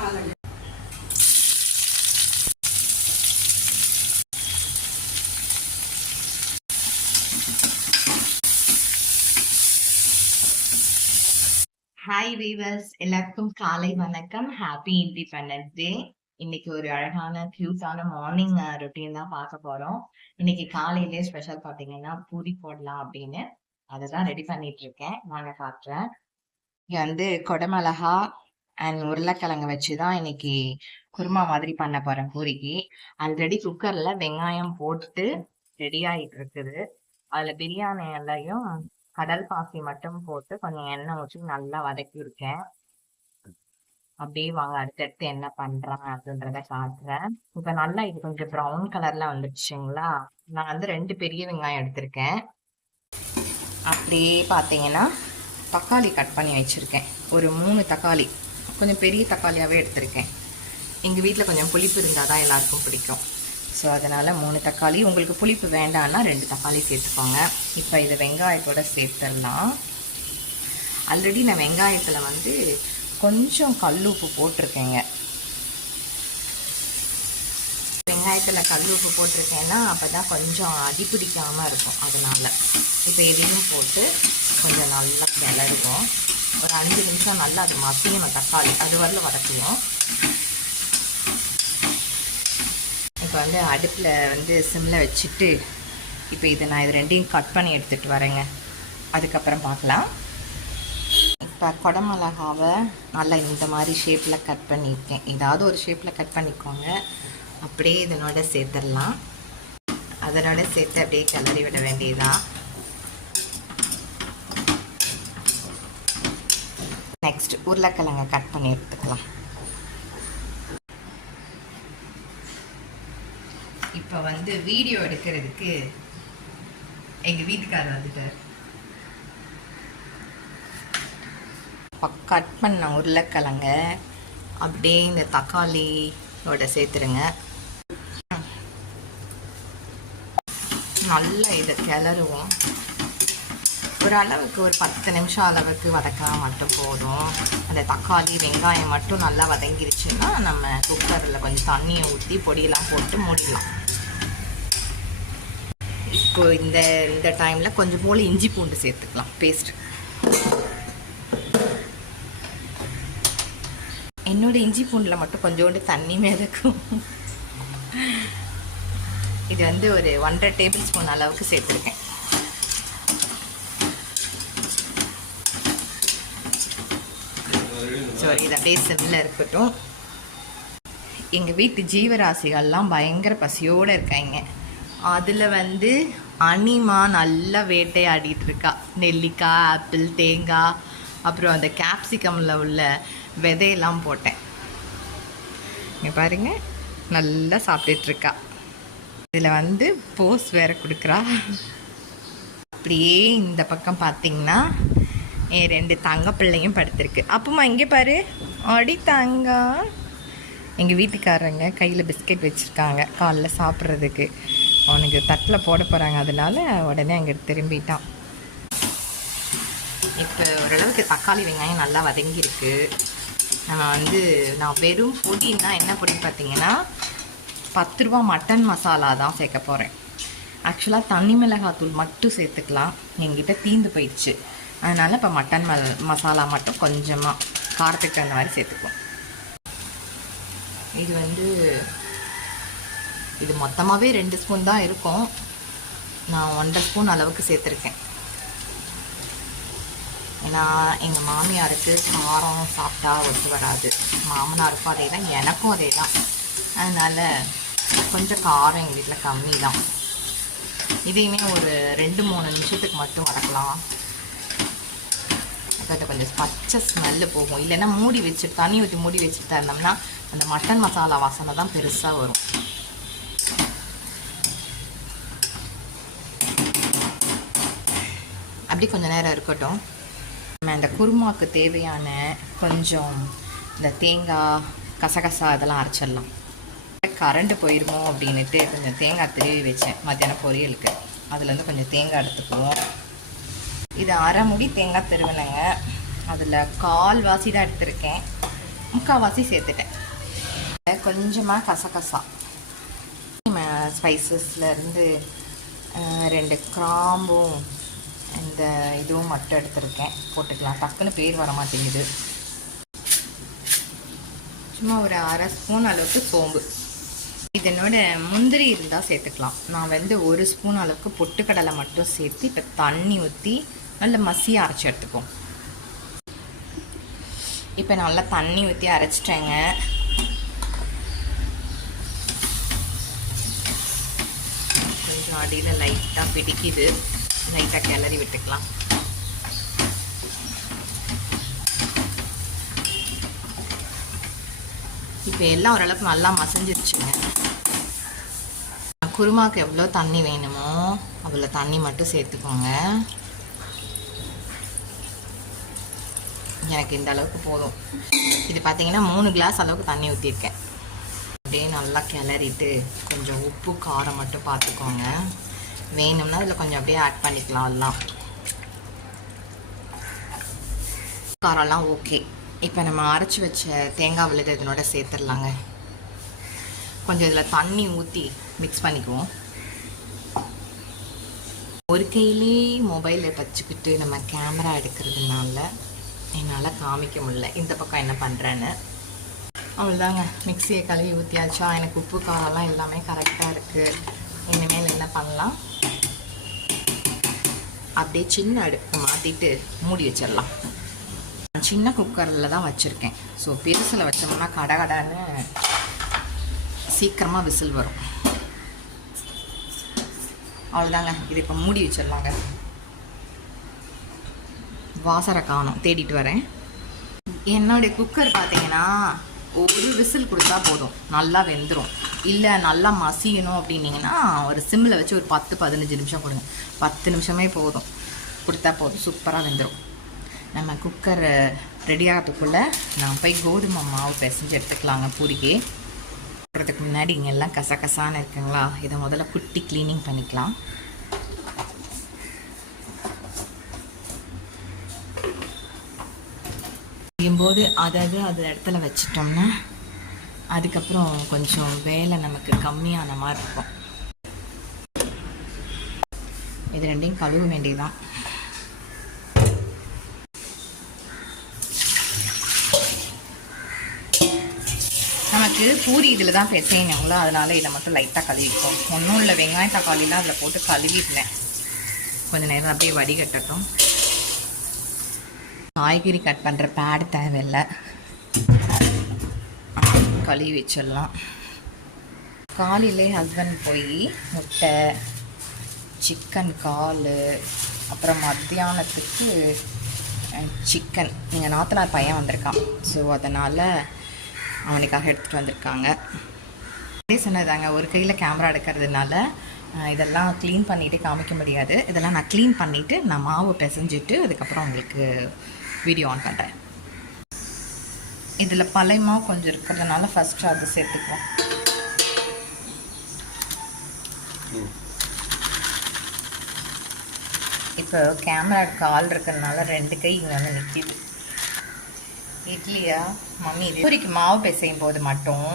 Hi viewers எல்லாருக்கும் காலை வணக்கம். ஹாப்பி இண்டிபெண்டன்ஸ் டே இன்னைக்கு ஒரு அழகான க்யூட்டான மார்னிங் ரொட்டீன் தான் பார்க்க போறோம். இன்னைக்கு காலையிலே ஸ்பெஷல் பார்த்தீங்கன்னா பூரி போடலாம் அப்படின்னு. அதை தான் ரெடி பண்ணிட்டு இருக்கேன். வாங்க காட்டுறேன். இங்கே வந்து கொடமிளகா அண்ட் உருளைக்கிழங்கு வச்சு தான் இன்னைக்கு குருமா மாதிரி பண்ண போறேன் பூரிக்கு. ஆல்ரெடி குக்கர்ல வெங்காயம் போட்டு ரெடி ஆயிட்டு இருக்குது. அதுல பிரியாணி எல்லையும் கடல் பாசி மட்டும் போட்டு கொஞ்சம் எண்ணெய் ஊற்றி நல்லா வதக்கி இருக்கேன். அப்படியே வாங்க அடுத்தடுத்து என்ன பண்றேன் அப்படின்றத காட்டுறேன். இப்ப நல்லா இது கொஞ்சம் ப்ரௌன் கலர்ல வந்துடுச்சுங்களா? நான் வந்து ரெண்டு பெரிய வெங்காயம் எடுத்திருக்கேன். அப்படியே பார்த்தீங்கன்னா தக்காளி கட் பண்ணி வச்சிருக்கேன். ஒரு மூணு தக்காளி. கொஞ்சம் பெரிய தக்காளியாகவே எடுத்திருக்கேன். எங்கள் வீட்டில் கொஞ்சம் புளிப்பு இருந்தால் தான் எல்லாருக்கும் பிடிக்கும். ஸோ அதனால் மூணு தக்காளி. உங்களுக்கு புளிப்பு வேண்டாம்னா ரெண்டு தக்காளி சேர்த்துக்கோங்க. இப்போ இதை வெங்காயத்தோட சேர்த்துடலாம். ஆல்ரெடி நான் வெங்காயத்தில் வந்து கொஞ்சம் கல் உப்பு போட்டிருக்கேங்க. வெங்காயத்தில் கல் உப்பு போட்டிருக்கேன்னா அப்போ தான் கொஞ்சம் அடி பிடிக்காமல் இருக்கும். அதனால் இப்போ இதையும் போட்டு கொஞ்சம் நல்லா கிளறுவோம். ஒரு அஞ்சு நிமிஷம் நல்லா அது மசியணும் தக்காளி. அது வரல வதக்குவோம். இப்போ வந்து அடுப்பில் வந்து சிம்மில் வச்சுட்டு இப்போ இதை நான் இது ரெண்டையும் கட் பண்ணி எடுத்துகிட்டு வரேங்க. அதுக்கப்புறம் பார்க்கலாம். இப்போ குடமிளகாவை நல்லா இந்த மாதிரி ஷேப்பில் கட் பண்ணியிருக்கேன். ஏதாவது ஒரு ஷேப்பில் கட் பண்ணிக்கோங்க. அப்படியே இதனோட சேர்த்துடலாம். அதனோட சேர்த்து அப்படியே கிளறி விட வேண்டியதான் நெக்ஸ்ட் உருளைக்கிழங்க கட் பண்ணி எடுத்துக்கலாம். இப்போ வந்து வீடியோ எடுக்கிறதுக்கு எங்கள் வீட்டுக்காரர் வந்துட்டார். கட் பண்ண உருளைக்கிழங்க அப்படியே இந்த தக்காளியோட சேர்த்துருங்க. நல்லா இதை கிளறுவோம். ஒரு அளவுக்கு ஒரு பத்து நிமிஷம் அளவுக்கு வதக்கினா மட்டும் போதும். அந்த தக்காளி வெங்காயம் மட்டும் நல்லா வதங்கிருச்சுன்னா நம்ம குக்கரில் கொஞ்சம் தண்ணியை ஊற்றி பொடியெல்லாம் போட்டு மூடிடலாம். இப்போ இந்த இந்த டைமில் கொஞ்சம் போல் இஞ்சி பூண்டு சேர்த்துக்கலாம் பேஸ்ட் என்னோட இஞ்சி பூண்டில் மட்டும் கொஞ்சோண்டு தண்ணி மிதக்கும். இது வந்து ஒரு ஒன்றரை டேபிள் ஸ்பூன் அளவுக்கு சேர்த்துருக்கேன். சாரி இது அப்படியே செல்லில் இருக்கட்டும். எங்கள் வீட்டு ஜீவராசிகள்லாம் பயங்கர பசியோடு இருக்காங்க. அதில் வந்து அனிமா நல்லா வேட்டையாடிட்டு இருக்கா. நெல்லிக்காய் ஆப்பிள் தேங்காய் அப்புறம் அந்த கேப்சிகமில் உள்ள விதையெல்லாம் போட்டேன். இங்கே பாருங்க நல்லா சாப்பிட்டுட்ருக்கா இதில் வந்து போஸ் வேற கொடுக்குறா. அப்படியே இந்த பக்கம் பார்த்தீங்கன்னா என் ரெண்டு தங்க பிள்ளையும் படுத்திருக்கு. அப்பமா இங்கே பாரு. அடி தங்கம் எங்கள் வீட்டுக்காரங்க கையில் பிஸ்கெட் வச்சுருக்காங்க. காலைல சாப்பிட்றதுக்கு. அவனுக்கு தட்டில் போட போகிறாங்க அதனால உடனே அங்கே திரும்பிட்டான். இப்போ ஓரளவுக்கு தக்காளி வெங்காயம் நல்லா வதங்கியிருக்கு. நம்ம வந்து நான் வெறும் பொடின்னா என்ன பொடி பார்த்தீங்கன்னா பத்து ரூபா மட்டன் மசாலா தான் சேர்க்க போகிறேன் ஆக்சுவலாக தண்ணி மிளகாத்தூள் மட்டும் சேர்த்துக்கலாம். என்கிட்ட தீந்து போயிடுச்சு. அதனால் இப்போ மட்டன் மல் மசாலா மட்டும் கொஞ்சமாக காரத்துக்கு தகுந்த மாதிரி சேர்த்துக்குவோம். இது வந்து இது மொத்தமாகவே ரெண்டு ஸ்பூன் தான் இருக்கும். நான் ஒன்றரை ஸ்பூன் அளவுக்கு சேர்த்துருக்கேன். ஏன்னா எங்கள் மாமியாருக்கு காரம் சாப்பிட்டா ஒத்து வராது. மாமனாருக்கும் அதே தான் எனக்கும் அதே தான் அதனால் கொஞ்சம் காரம் எங்கள் வீட்டில் கம்மி தான் இதையுமே ஒரு ரெண்டு மூணு நிமிஷத்துக்கு மட்டும் வளர்க்கலாம் அப்போ கொஞ்சம் பச்சை ஸ்மெல்லு போகும். இல்லைன்னா மூடி வச்சு தண்ணி ஊற்றி மூடி வச்சுட்டு இருந்தோம்னா அந்த மட்டன் மசாலா வாசனை தான் பெருசாக வரும். அப்படி கொஞ்சம் நேரம் இருக்கட்டும். நம்ம இந்த குருமாவுக்கு தேவையான கொஞ்சம் இந்த தேங்காய் கசகசா இதெல்லாம் அரைச்சிடலாம். கரண்ட் போயிடுமோ அப்படின்ட்டு கொஞ்சம் தேங்காய் திருவி வச்சேன் மத்தியானம் பொரியலுக்கு. அதுலேருந்து கொஞ்சம் தேங்காய் எடுத்துக்குவோம். இது அரை முடி தேங்காய் திருவினங்க. அதில் கால் வாசி தான் எடுத்திருக்கேன். முக்கால்வாசி சேர்த்துட்டேன். கொஞ்சமாக கசகசா. ஸ்பைசஸ்லேருந்து ரெண்டு கிராம்பும் இந்த இதுவும் மட்டும் எடுத்திருக்கேன். போட்டுக்கலாம். டக்குன்னு பேர் வர மாட்டேங்குது. சும்மா ஒரு அரை ஸ்பூன் அளவுக்கு சோம்பு. இதனோட முந்திரி இருந்தால் சேர்த்துக்கலாம். நான் வந்து ஒரு ஸ்பூன் அளவுக்கு பொட்டுக்கடலை மட்டும் சேர்த்து இப்போ தண்ணி ஊற்றி நல்ல மசியாக அரைச்சி எடுத்துக்கும் இப்போ நல்லா தண்ணி ஊற்றி அரைச்சிட்டேங்க. கொஞ்சம் அடியில் லைட்டாக பிடிக்குது. லைட்டாக கிளறி விட்டுக்கலாம். இப்போ எல்லாம் ஓரளவுக்கு நல்லா மசிஞ்சிருச்சுங்க. குருமாவுக்கு எவ்வளோ தண்ணி வேணுமோ அவ்வளோ தண்ணி மட்டும் சேர்த்துக்கோங்க. எனக்கு இந்த அளவுக்கு போதும். இது பார்த்தீங்கன்னா மூணு கிளாஸ் அளவுக்கு தண்ணி ஊற்றிருக்கேன் அப்படியே நல்லா கிளறிட்டு கொஞ்சம் உப்பு காரம் மட்டும் பார்த்துக்கோங்க வேணும்னா இதில் கொஞ்சம் அப்படியே ஆட் பண்ணிக்கலாம் எல்லாம். காரம்லாம் ஓகே இப்போ நம்ம அரைச்சி வச்ச தேங்காய் விழுது இதனோட சேர்த்துடலாங்க. கொஞ்சம் இதில் தண்ணி ஊற்றி மிக்ஸ் பண்ணிக்குவோம். ஒரு கையிலே மொபைலை வச்சுக்கிட்டு நம்ம கேமரா எடுக்கிறதுனால என்னால் காமிக்க முடியல. இந்த பக்கம் என்ன பண்ணுறேன்னு அவ்வளோதாங்க மிக்சியை கழுவி ஊற்றியாச்சா எனக்கு உப்பு காரம்லாம் எல்லாமே கரெக்டாக இருக்குது இனிமேல் என்ன பண்ணலாம்? அப்படியே சின்ன அடுப்பு மாற்றிட்டு மூடி வச்சிடலாம். சின்ன குக்கரில் தான் வச்சுருக்கேன். ஸோ பெருசில் வச்சோம்னா கடகடன்னு சீக்கிரமாக விசில் வரும். அவ்வளோதாங்க இது இப்போ மூடி வச்சிடலாங்க. வாசரை காணும். தேடிட்டு வரேன். என்னுடைய குக்கர் பார்த்தீங்கன்னா ஒரு விசில் கொடுத்தா போதும். நல்லா வெந்துடும் இல்லை நல்லா மசியணும் அப்படின்னீங்கன்னா ஒரு சிம்மில் வச்சு ஒரு பத்து பதினஞ்சு நிமிஷம் கொடுங்க. பத்து நிமிஷமே போதும். கொடுத்தா போதும். சூப்பராக வெந்துடும் நம்ம குக்கர் ரெடி ஆகிறதுக்குள்ளே நான் போய் கோதுமை மாவு பிசைஞ்சு எடுத்துக்கலாங்க பூரிக்கு. போடுறதுக்கு முன்னாடி இங்கே எல்லாம் கசகசான்னு இருக்குங்களா? இதை முதல்ல குட்டி க்ளீனிங் பண்ணிக்கலாம். செய்யும்போது அதாவது அது இடத்துல வச்சிட்டோம்னா அதுக்கப்புறம் கொஞ்சம் வேலை நமக்கு கம்மியான மாதிரி இருக்கும். இது ரெண்டையும் கழுவ வேண்டியதுதான். நமக்கு பூரி இதில் தான் செய்யணுங்களோ அதனால் இதை மட்டும் லைட்டாக கழுவிப்போம் ஒன்றும் இல்லை வெங்காயம் தக்காளிலாம் அதில் போட்டு கழுவிட்டேன் கொஞ்சம் நேரம் அப்படியே வடிகட்டட்டும். காய்கறி கட் பண்ணுற பேட் தேவையில்லை. கழுவி வச்சிடலாம். காலையிலே ஹஸ்பண்ட் போய் முட்டை சிக்கன் கால் அப்புறம் மத்தியானத்துக்கு சிக்கன் எங்கள் நாத்தனார் பையன் வந்திருக்கான். ஸோ அதனால் அவனுக்காக எடுத்துகிட்டு வந்திருக்காங்க. அதே சொன்னதாங்க ஒரு கையில் கேமரா எடுக்கிறதுனால இதெல்லாம் க்ளீன் பண்ணிவிட்டு காமிக்க முடியாது. இதெல்லாம் நான் க்ளீன் பண்ணிவிட்டு நான் மாவு பிசைஞ்சிட்டு அதுக்கப்புறம் உங்களுக்கு வீடியோ ஆன் பண்ணுறேன் இதில் பழையமாக கொஞ்சம் இருக்கிறதுனால ஃபஸ்ட்டு அது சேர்த்துக்குவோம். இப்போ கேமரா கால் இருக்கிறதுனால ரெண்டு கை இங்கே வந்து நிற்கிது இட்லியா? மம்மி இது பூரிக்கு மாவு பிசையும் போது மட்டும்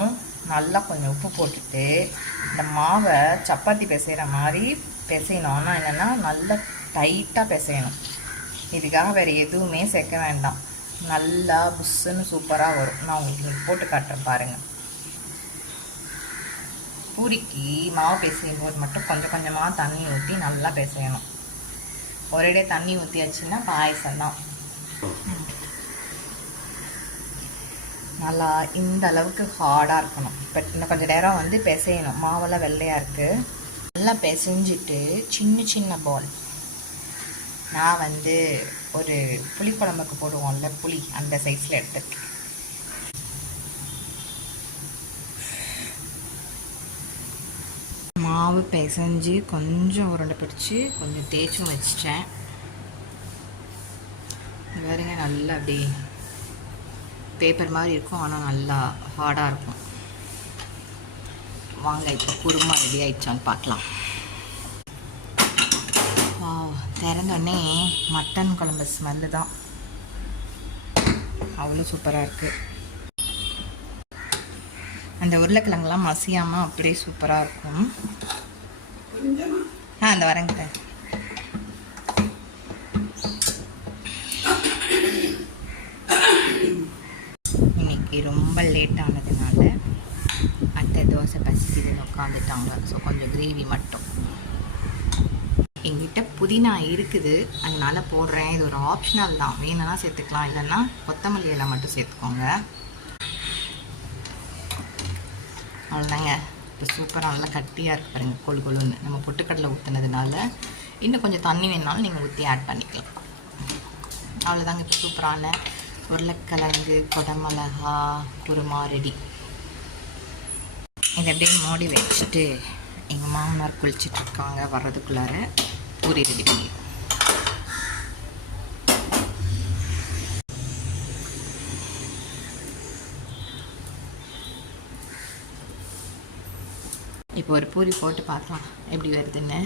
நல்லா கொஞ்சம் உப்பு போட்டுட்டு இந்த மாவை சப்பாத்தி பிசைகிற மாதிரி பிசையணும் ஆனால் என்னென்னா நல்லா டைட்டாக பிசையணும். இதுக்காக வேறு எதுவுமே சேர்க்க வேண்டாம். நல்லா புஷ்ஷுன்னு சூப்பராக வரும். நான் உங்களுக்கு போட்டு காட்டுறேன் பாருங்கள் பூரிக்கு மாவு பிசையும் போது மட்டும் கொஞ்சம் கொஞ்சமாக தண்ணி ஊற்றி நல்லா பிசையணும். ஒரேடே தண்ணி ஊற்றியாச்சுன்னா பாயசம் தான் நல்லா இந்த அளவுக்கு ஹார்டாக இருக்கணும். இப்போ இன்னும் கொஞ்சம் நேரம் வந்து பிசையணும். மாவெல்லாம் வெள்ளையாக இருக்குது நல்லா பிசைஞ்சிட்டு சின்ன சின்ன பால் நான் வந்து ஒரு புளி குழம்புக்கு போடுவோம்ல புளி அந்த சைஸில் எடுத்துருக்கேன் மாவு பிசைஞ்சு கொஞ்சம் உருண்டை பிடிச்சி கொஞ்சம் தேய்ச்சும் வச்சிட்டேன். இது பாருங்க நல்லா அப்படி பேப்பர் மாதிரி இருக்கும் ஆனால் நல்லா ஹார்டாக இருக்கும். வாங்க இப்போ குருமா ரெடி ஆயிடுச்சான்னு பார்க்கலாம். திறந்தோடனே மட்டன் குழம்பு ஸ்மெல்லு தான். அவ்வளோ சூப்பராக இருக்குது அந்த உருளைக்கிழங்குலாம் மசியாமல் அப்படியே சூப்பராக இருக்கும். ஆ அந்த வரேங்க இன்றைக்கி ரொம்ப லேட் ஆனதுனால அத்தை தோசை பசிக்குதுன்னு உட்காந்துட்டாங்க ஸோ கொஞ்சம் கிரேவி மட்டும். எங்கிட்ட புதினா இருக்குது. அதனால் போடுறேன். இது ஒரு ஆப்ஷனல் தான். வேணும்னா சேர்த்துக்கலாம். இல்லைன்னா கொத்தமல்லி இலை மட்டும் சேர்த்துக்கோங்க. அவ்வளோதாங்க இப்போ சூப்பராக நல்லா கட்டியாக இருக்கு பாருங்க கொழு கொழுன்னு. நம்ம பொட்டுக்கடலை ஊற்றுனதுனால இன்னும் கொஞ்சம் தண்ணி வேணாலும் நீங்கள் ஊற்றி ஆட் பண்ணிக்கலாம். அவ்வளோதாங்க இப்போ சூப்பரான உருளைக்கிழங்கு குடமிளகா குருமா ரெடி இதை அப்படியே மூடி வச்சுட்டு எங்கள் மாமனார் குளிச்சுட்டு இருக்காங்க. வர்றதுக்குள்ளார பூரி ரெடி பண்ணி இப்போ ஒரு பூரி போட்டு பார்க்கலாம். எப்படி வருதுன்னு.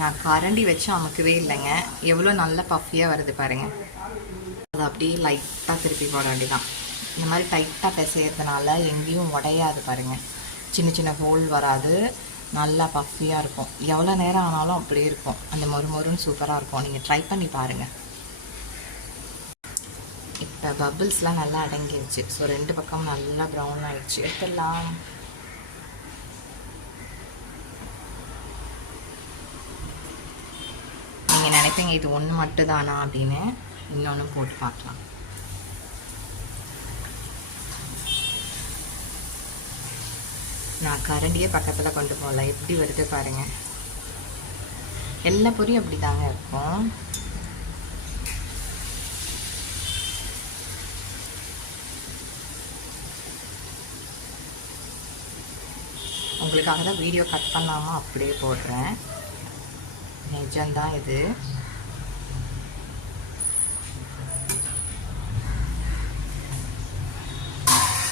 நான் கரண்டி வச்சு அமுக்கவே இல்லைங்க. எவ்வளோ நல்ல பஃபியாக வருது பாருங்கள் அது அப்படியே லைட்டாக திருப்பி போட வேண்டியதான் இந்த மாதிரி டைட்டாக பிசையிறதுனால எங்கேயும் உடையாது பாருங்கள் சின்ன சின்ன ஹோல் வராது. நல்லா பஃபியாக இருக்கும். எவ்வளோ நேரம் ஆனாலும் அப்படியே இருக்கும். அந்த மொறு மொறுன்னு சூப்பராக இருக்கும். நீங்கள் ட்ரை பண்ணி பாருங்கள் இப்போ பபிள்ஸ்லாம் நல்லா அடங்கிடுச்சு ஸோ ரெண்டு பக்கம் நல்லா ப்ரௌன் ஆகிடுச்சு எடுத்துடலாம். நீங்கள் இது ஒன்று மட்டும்தானா அப்படின்னு இன்னொன்று போட்டு பார்க்கலாம். நான் கரண்டியே பக்கத்தில் கொண்டு போகல. எப்படி வருது பாருங்கள் எல்லா பொரியும் அப்படி தாங்க இருக்கும். உங்களுக்காக தான் வீடியோ கட் பண்ணாமல் அப்படியே போடுறேன். நிஜம்தான் இது.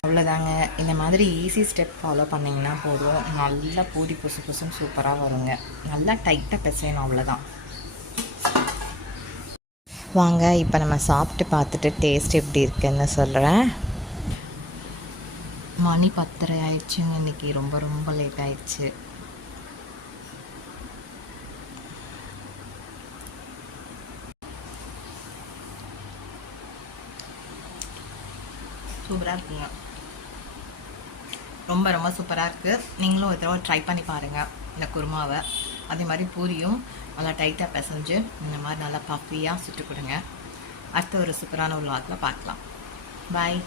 அவ்வளோதாங்க இந்த மாதிரி ஈஸி ஸ்டெப் ஃபாலோ பண்ணிங்கன்னா போதும். நல்லா பூரி புசு புசுன்னு சூப்பராக வருங்க. நல்லா டைட்டாக பிசையணும் அவ்வளோதான் வாங்க இப்போ நம்ம சாப்பிட்டு பார்த்துட்டு டேஸ்ட் எப்படி இருக்குன்னு சொல்கிறேன் மணி பத்தரை ஆயிடுச்சுங்க. இன்னைக்கு ரொம்ப ரொம்ப லேட் ஆயிடுச்சு. சூப்பராக இருக்குங்க. ரொம்ப ரொம்ப சூப்பராக இருக்குது நீங்களும் ஒரு தடவை ட்ரை பண்ணி பாருங்கள் இந்த குருமாவை. அதே மாதிரி பூரியும் நல்லா டைட்டாக பிசைஞ்சு இந்த மாதிரி நல்லா பஃபியாக சுட்டு கொடுங்க. அடுத்த ஒரு சூப்பரான ஒரு வாரத்தில் பார்க்கலாம். பாய்